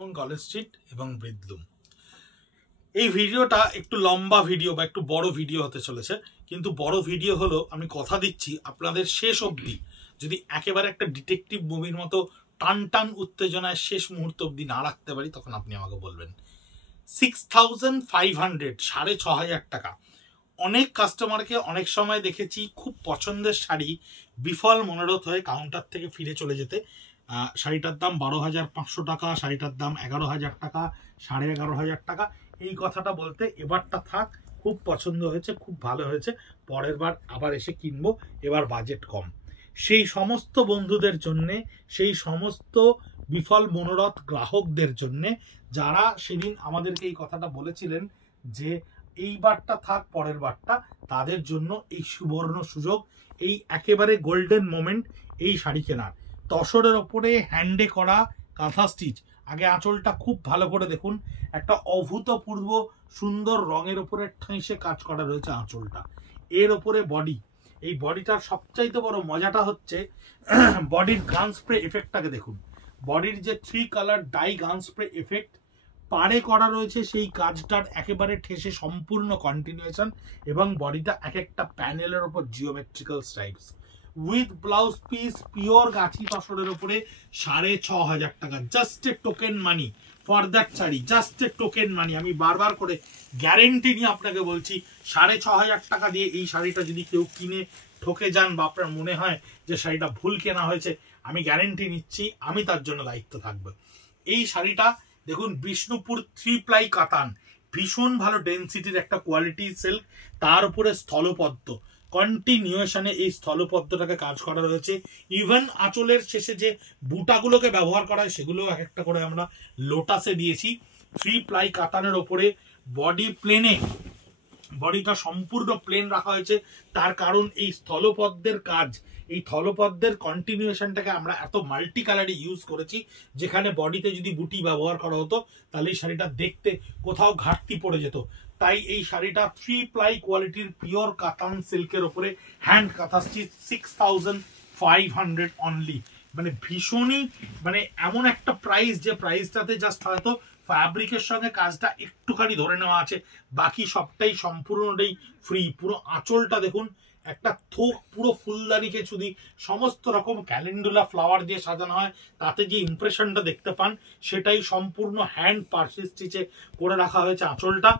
College street এবং ব্রিদলুম। এই ভিডিওটা একটু লম্বা ভিডিও বা একটু বড় ভিডিও হতে চলেছে, কিন্তু বড় ভিডিও হলো আমি কথা দিচ্ছি আপনাদের শেষ অবধি যদি একেবারে একটা ডিটেকটিভ মুভির মতো টান টান উত্তেজনায় শেষ মুহূর্ত অবধি না রাখতে পারি তখন আপনি আমাকে বলবেন। 6500 ৬,৫০০ টাকা। অনেক কাস্টমারকে অনেক সময় দেখেছি খুব পছন্দের শাড়ি বিফল মনোরথ হয়ে কাউন্টার থেকে ফিরে চলে যেতে। শাড়িটার দাম ১২,৫০০ টাকা, শাড়িটার দাম ১১,০০০ টাকা, ১১,৫০০ টাকা। এই কথাটা বলতে এবারটা থাক, খুব পছন্দ হয়েছে, খুব ভালো হয়েছে, পরের বার আবার এসে কিনবো, এবার বাজেট কম। সেই সমস্ত বন্ধুদের জন্যে, সেই সমস্ত বিফল মনোরথ গ্রাহকদের জন্যে যারা সেদিন আমাদেরকে এই কথাটা বলেছিলেন যে এইবারটা থাক পরের বারটা, তাদের জন্য এই সুবর্ণ সুযোগ, এই একেবারে গোল্ডেন মোমেন্ট এই শাড়ি কেনার। তসরের ওপরে হ্যান্ডে করা কাঁথা স্টিচ। আগে আঁচলটা খুব ভালো করে দেখুন, একটা অভূতপূর্ব সুন্দর রঙের ওপরে ঠাঁইসে কাজ করা রয়েছে আঁচলটা। এর ওপরে বডি, এই বডিটার সবচাইতে বড় মজাটা হচ্ছে বডির গান স্প্রে এফেক্টটাকে দেখুন। বডির যে 3 কালার ডাই গান স্প্রে এফেক্ট পাড়ে করা রয়েছে, সেই কাজটার একেবারে ঠেসে সম্পূর্ণ কন্টিনিউয়েশন, এবং বডিটা এক একটা প্যানেলের ওপর geometrical stripes with blouse piece, pure গাছি তসরের উপরে ৬,৫০০ টাকা। Just a token money for that sari, just a token money. আমি বারবার করে গ্যারেন্টি নিয়ে আপনাকে বলছি, ৬,৫০০ টাকা দিয়ে এই শাড়িটা যদি কেউ কিনে ঠকে যান বা আপনার মনে হয় যে শাড়িটা ভুল কেনা হয়েছে, আমি গ্যারেন্টি নিচ্ছি, আমি তার জন্য দায়িত্ব থাকবে। এই শাড়িটা দেখুন, বিষ্ণুপুর 3 প্লাই কাতান, ভীষণ ভালো ডেন্সিটির একটা কোয়ালিটি সিল্ক, তার উপরে স্থলপদ্ম, কন্টিনিউশনে এই স্থলপদ্মটাকে কাজ করা রয়েছে। ইভেন আঁচলের শেষে যে বুটাগুলোকে ব্যবহার করা হয় সেগুলো এক একটা করে আমরা লোটাসে দিয়েছি। 3 প্লাই কাতানের ওপরে বডি প্লেনে, বডিটা সম্পূর্ণ প্লেন রাখা হয়েছে। তার কারণ এই স্থলপদ্মের কাজ, এই স্থলপদ্মের কন্টিনিউশনটাকে আমরা এত মাল্টি কালারে ইউজ করেছি, যেখানে বডিতে যদি বুটি ব্যবহার করা হতো তাহলে এই শাড়িটা দেখতে কোথাও ঘাটতি পড়ে যেত। তাই এই শাড়িটা 3 প্লাই কোয়ালিটির পিওর কাতান সিল্কের ওপরে হ্যান্ড কাঁথা স্টিচ, 6500 অনলি। মানে ভীষণই, মানে এমন একটা প্রাইস যে প্রাইসটাতে জাস্ট হয়তো ফ্যাব্রিকের সঙ্গে কাজটা একটুখানি ধরে নেওয়া আছে, বাকি সবটাই সম্পূর্ণটাই ফ্রি। পুরো আঁচলটা দেখুন, একটা থোক পুরো ফুলদানিকে যদি সমস্ত রকম ক্যালেন্ডুলা ফ্লাওয়ার দিয়ে সাজানো হয়, তাতে যে ইমপ্রেশনটা দেখতে পান সেটাই সম্পূর্ণ হ্যান্ড পার্সি স্টিচে করে রাখা হয়েছে আঁচলটা।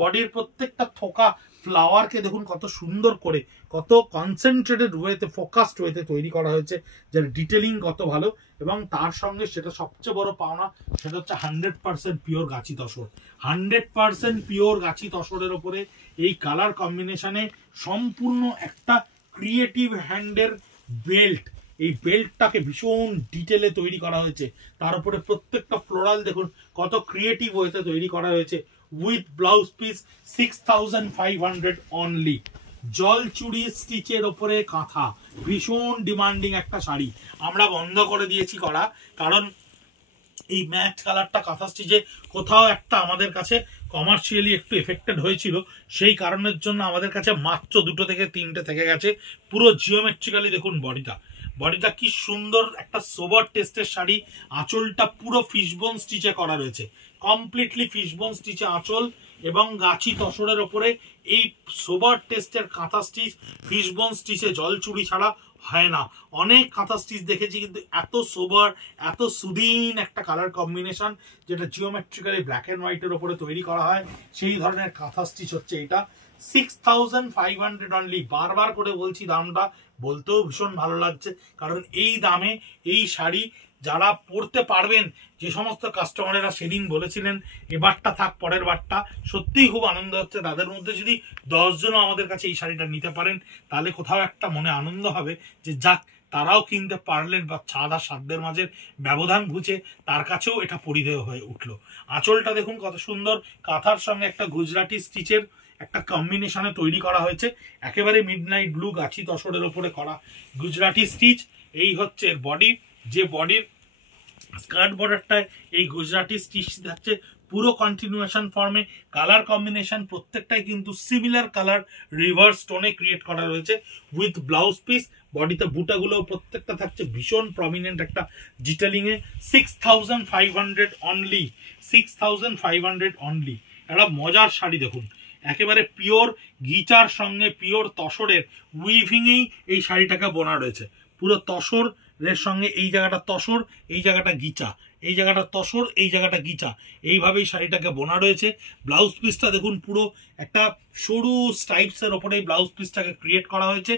বডির প্রত্যেকটা থোকা ফ্লাওয়ারকে দেখুন কত সুন্দর করে, কত কনসেন্ট্রেটেড ওয়েতে, ফোকাসড ওয়েতে তৈরি করা হয়েছে, যার ডিটেলিং কত ভালো। এবং তার সঙ্গে সেটা সবচেয়ে বড় পাওনা, সেটা হচ্ছে 100% পিওর গাছি তসর। 100% পিওর গাছি তসরের ওপরে এই কালার কম্বিনেশনে সম্পূর্ণ একটা ক্রিয়েটিভ হ্যান্ডের বেল্ট, এই বেল্টটাকে ভীষণ ডিটেলে তৈরি করা হয়েছে। তার উপরে প্রত্যেকটা ফ্লোরাল দেখুন কত ক্রিয়েটিভ ওয়েতে তৈরি করা হয়েছে, উইথ ব্লাউজ পিস, 6500 অনলি। জল চুড়ি স্টিচের ওপরে কাঁথা, ভীষণ ডিমান্ডিং একটা শাড়ি। আমরা বন্ধ করে দিয়েছি করা, কারণ এই ম্যাট কালারটা কাঁথা স্টিচে কোথাও একটা আমাদের কাছে কমার্শিয়ালি একটু এফেক্টেড হয়েছিল, সেই কারণের জন্য আমাদের কাছে মাত্র 2 থেকে 3টে থেকে গেছে। পুরো জিওমেট্রিক্যালি দেখুন বডিটা, বডিটা কি সুন্দর একটা সোবার টেস্টের শাড়ি। আঁচলটা পুরো ফিশবোন স্টিচে করা রয়েছে, কমপ্লিটলি ফিশবোন স্টিচে আঁচল, এবং গাছি তসরের ওপরে এই সোবার টেস্টের কাঁথা স্টিচ। ফিশবোন স্টিচে জলচুড়ি ছাড়া হয় না। অনেক কাঁথা স্টিচ দেখেছি, কিন্তু এত সোবার, এত সুদিন একটা কালার কম্বিনেশন, যেটা জিওমেট্রিক্যালি ব্ল্যাক অ্যান্ড হোয়াইটের ওপরে তৈরি করা হয়, সেই ধরনের কাঁথা স্টিচ হচ্ছে এটা। 6500 অনলি। বারবার করে বলছি দামটা, বলতেও ভীষণ ভালো লাগছে, কারণ এই দামে এই শাড়ি যারা পরতে পারবেন, যে সমস্ত কাস্টমারেরা সেদিন বলেছিলেন এবারটা থাক পরের বারটা, সত্যিই খুব আনন্দ হচ্ছে। তাদের মধ্যে যদি 10 জনও আমাদের কাছে এই শাড়িটা নিতে পারেন, তাহলে কোথাও একটা মনে আনন্দ হবে যে যাক, তারাও কিনতে পারলেন, বা ছাদ আর সাধ্যের মাঝের ব্যবধান বুঝে তার কাছেও এটা পরিধেয় হয়ে উঠলো। আঁচলটা দেখুন কত সুন্দর, কাঁথার সঙ্গে একটা গুজরাটি স্টিচের একটা কম্বিনেশনে তৈরি করা হয়েছে, একেবারে মিডনাইট ব্লু গাছি তসরের ওপরে করা গুজরাটি স্টিচ। এই হচ্ছে বডি, যে বডির স্কার্ট বর্ডারটায় এই গুজরাটি স্টিচ থাকছে পুরো কন্টিনিউয়েশন ফর্মে, কালার কম্বিনেশন প্রত্যেকটাই কিন্তু সিমিলার কালার রিভার্স টোনে ক্রিয়েট করা রয়েছে উইথ ব্লাউজ পিস। বডিতে বুটাগুলো প্রত্যেকটা থাকছে ভীষণ প্রমিনেন্ট একটা ডিটেলিং এ। 6500 অনলি, 6500 অনলি। একটা মজার শাড়ি দেখুন, একেবারে পিওর গিচার সঙ্গে পিওর তসরের উইভিংয়েই এই শাড়িটাকে বোনা রয়েছে। পুরো তসরের সঙ্গে এই জায়গাটা তসর, এই জায়গাটা গিচা, এই জায়গাটা তসর, এই জায়গাটা গিচা, এইভাবেই শাড়িটাকে বোনা রয়েছে। ব্লাউজ পিসটা দেখুন, পুরো একটা সরু স্ট্রাইপসের ওপরে ব্লাউজ পিসটাকে ক্রিয়েট করা হয়েছে।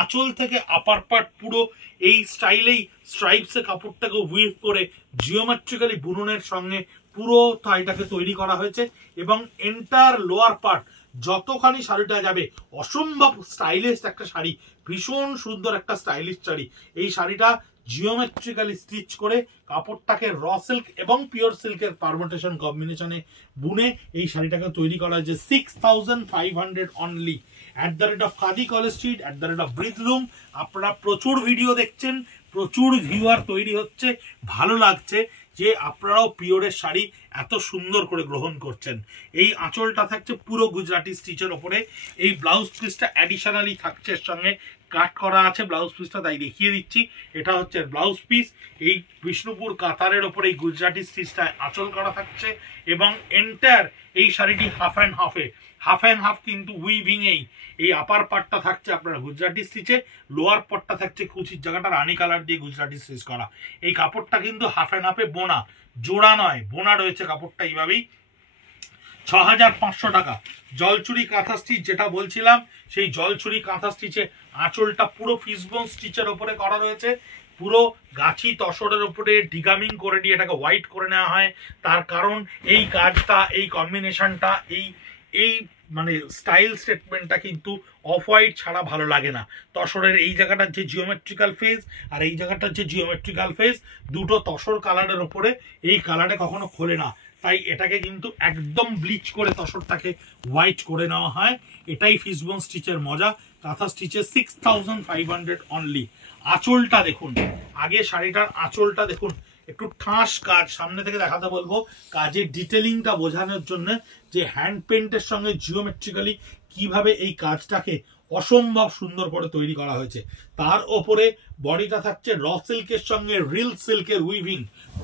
আঁচল থেকে আপার পার্ট পুরো এই স্টাইলেই স্ট্রাইপসের কাপড়টাকে উইভ করে জিওমেট্রিক্যালি বুননের সঙ্গে পুরো শাড়িটাকে তৈরি করা হয়েছে। এবং এন্টার লোয়ার পার্ট যতখানি শাড়িটা যাবে অসম্ভব স্টাইলিশ একটা শাড়ি, ভীষণ সুন্দর একটা স্টাইলিশ শাড়ি। এই শাড়িটা জিওমেট্রিক্যালি স্টিচ করে কাপড়টাকে র সিল্ক এবং পিওর সিল্কের পারমুটেশন কম্বিনেশনে বুনে এই শাড়িটাকে তৈরি করা হয়েছে 6500 only. At the rate of Khadi College Street, at the rate of breath room. আপনারা প্রচুর ভিডিও দেখছেন, প্রচুর ভিউয়ার তৈরি হচ্ছে, ভালো লাগছে যে আপনারাও পিওরের শাড়ি এত সুন্দর করে গ্রহণ করছেন। এই আঁচলটা থাকছে পুরো গুজরাটি স্টিচের ওপরে। এই ব্লাউজ পিসটা অ্যাডিশনালি থাকছে, এর সঙ্গে কাট করা আছে ব্লাউজ পিসটা, তাই দেখিয়ে দিচ্ছি। এটা হচ্ছে ব্লাউজ পিস। এই বিষ্ণুপুর কাতারের ওপরে এই গুজরাটি স্টিচটা আঁচল করা থাকছে। এবং এন্টার এই শাড়িটি হাফ অ্যান্ড হাফ কিন্তু উইভিংয়েই এই আপার পার্টটা থাকছে আপনারা গুজরাটি স্টিচে, লোয়ার পার্টটা থাকছে কুচির জায়গাটা রানী কালার দিয়ে গুজরাটি স্টিচ করা। এই কাপড়টা কিন্তু হাফ অ্যান্ড হাফে বোনা, জোড়া নয়, বোনা রয়েছে কাপড়টা এইভাবেই। 6500 টাকা। জলচুরি কাঁথা স্টিচ যেটা বলছিলাম, সেই জলচুরি কাঁথা স্টিচে আঁচলটা পুরো ফিসবোন স্টিচের ওপরে করা রয়েছে। পুরো গাছি তসরের উপরে ডিগামিং করে দিয়ে এটাকে হোয়াইট করে নেওয়া হয়। তার কারণ এই কাজটা, এই কম্বিনেশনটা, এই মানে স্টাইল স্টেটমেন্টটা কিন্তু অফ হোয়াইট ছাড়া ভালো লাগে না। তসরের এই জায়গাটার যে জিওমেট্রিক্যাল ফেজ আর এই জায়গাটার যে জিওমেট্রিক্যাল ফেজ, দুটো তসর কালারের ওপরে, এই কালারে কখনো খোলে না, তাই এটাকে কিন্তু একদম ব্লিচ করে তসরটাকে হোয়াইট করে নেওয়া হয়। এটাই ফিসবোন স্টিচের মজা। কাঁথা স্টিচের 6500 অনলি। আঁচলটা দেখুন, আগে শাড়িটার আঁচলটা দেখুন, একটু ঠাস কাজ, সামনে থেকে দেখাতে বলবো কাজের ডিটেলিংটা বোঝানোর জন্য, যে হ্যান্ড পেন্টের সঙ্গে জিওমেট্রিক্যালি কিভাবে এই কাজটাকে অসম্ভব সুন্দর করে তৈরি করা হয়েছে। তার ওপরে বডিটা থাকছে র সিল্কের সঙ্গে রিল সিল্কের উইভিং,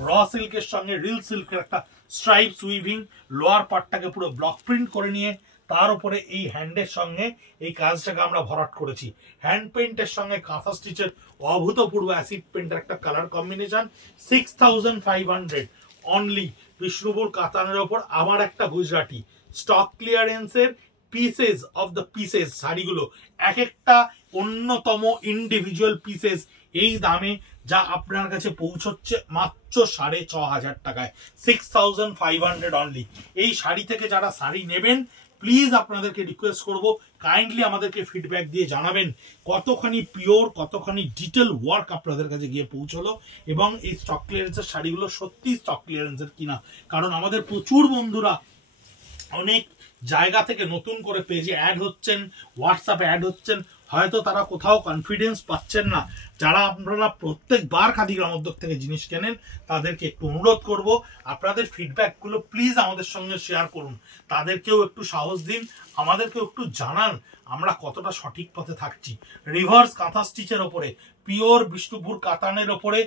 র সিল্কের সঙ্গে রিল সিল্কের একটা স্ট্রাইপস উইভিং। লোয়ার পার্টটাকে পুরো ব্লক প্রিন্ট করে নিয়ে তার উপরে এই হ্যান্ডের সঙ্গে এই কাজটাকে আমরা ভরাট করেছি। হ্যান্ড পেন্টের সঙ্গে কাঁথা স্টিচের অভূতপূর্ব অ্যাসিড পেন্টের একটা কালার কম্বিনেশন। 6500 অনলি। বিষ্ণুপুর কাতানের ওপর আবার একটা গুজরাটি স্টক ক্লিয়ারেন্সের পিসেস অফ দ্য পিসেস শাড়িগুলো, এক একটা অন্যতম ইন্ডিভিজুয়াল পিসেস এই দামে, যা আপনার কাছে পৌঁছচ্ছে মাত্র 6500 টাকায়। 6500 অনলি। এই শাড়ি থেকে যারা শাড়ি নেবেন, প্লিজ আপনাদেরকে রিকোয়েস্ট করব, কাইন্ডলি আমাদেরকে ফিডব্যাক দিয়ে জানাবেন কতখানি পিওর, কতখানি ডিটেল ওয়ার্ক আপনাদের কাছে গিয়ে পৌঁছলো, এবং এই স্টক ক্লিয়ারেন্সের শাড়িগুলো সত্যি স্টক ক্লিয়ারেন্সের কিনা। কারণ আমাদের প্রচুর বন্ধুরা অনেক জায়গা থেকে নতুন করে পেজে অ্যাড হচ্ছেন, হোয়াটসঅ্যাপে অ্যাড হচ্ছেন, হয়তো তারা কোথাও কনফিডেন্স পাচ্ছেন না। যারা আপনারা প্রত্যেকবার খাদি গ্রামোদ্যোগ থেকে জিনিস কেনেন, তাদেরকে একটু অনুরোধ করব, আপনাদের ফিডব্যাকগুলো প্লিজ আমাদের সঙ্গে শেয়ার করুন। তাদেরকেও একটু সাহস দিন, আমাদেরকেও একটু জানান আমরা কতটা সঠিক পথে থাকছি। রিভার্স কাঁথা স্টিচের ওপরে, পিওর বিষ্ণুপুর কাতানের ওপরে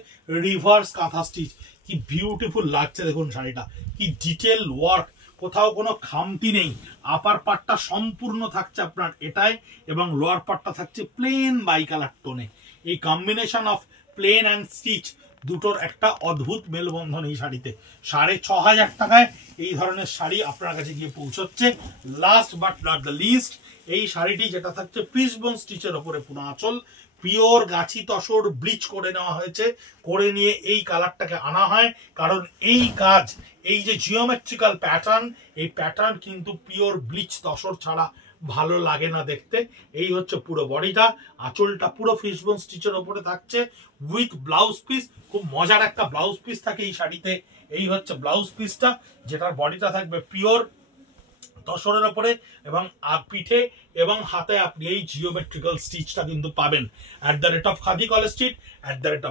রিভার্স কাঁথা স্টিচ, কি বিউটিফুল লাগছে দেখুন শাড়িটা, কি ডিটেল ওয়ার্ক, কোথাও কোনো খামতি নেই। আপার পার্টটা সম্পূর্ণ থাকছে আপনার এটাই, এবং লোয়ার পার্টটা থাকছে প্লেন বাই কালার টোনে। এই combination of plain and stitch দুটোর একটা অদ্ভুত মেলবন্ধন এই শাড়িতে। 6500 টাকায় এই ধরনের শাড়ি আপনার কাছে গিয়ে পৌঁছচ্ছে। Last but not the least, এই শাড়িটি যেটা থাকছে ফিসবোন স্টিচের ওপরে পুরো আঁচল, পিওর গাছি তসর ব্লিচ করে নেওয়া হয়েছে, করে নিয়ে এই কালারটাকে আনা হয়। কারণ এই কাজ, এই যে জিওমেট্রিক্যাল প্যাটার্ন, এই প্যাটার্ন কিন্তু পিওর ব্লিচ তসর ছাড়া ভালো লাগে না দেখতে। এই হচ্ছে পুরো বডিটা, আঁচলটা পুরো ফিসবোন স্টিচের ওপরে থাকছে উইথ ব্লাউজ পিস। খুব মজার একটা ব্লাউজ পিস থাকে এই শাড়িতে। এই হচ্ছে ব্লাউজ পিসটা, যেটার বডিটা থাকবে পিওর তসরের ওপরে এবং পিঠে এবং হাতে আপনি এই জিওমেট্রিক্যাল স্টিচটা কিন্তু পাবেন। @Khadi College Street,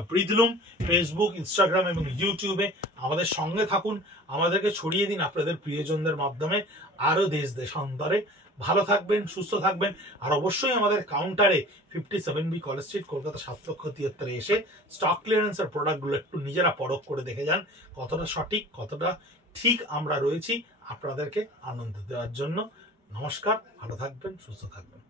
@Breathloom, Facebook, Instagram এবং ইউটিউবে আমাদের সঙ্গে থাকুন, আমাদেরকে ছড়িয়ে দিন আপনাদের প্রিয়জনদের মাধ্যমে আরো দেশ দেশান্তরে। ভালো থাকবেন, সুস্থ থাকবেন, আর অবশ্যই আমাদের কাউন্টারে 57B কলেজ স্ট্রিট, কলকাতা 7,73,000 এসে স্টক ক্লিয়ারেন্সের প্রোডাক্টগুলো একটু নিজেরা পরখ করে দেখে যান কতটা সঠিক, কতটা ঠিক আমরা রয়েছি আপনাদেরকে আনন্দ দেওয়ার জন্য। নমস্কার, ভালো থাকবেন, সুস্থ থাকবেন।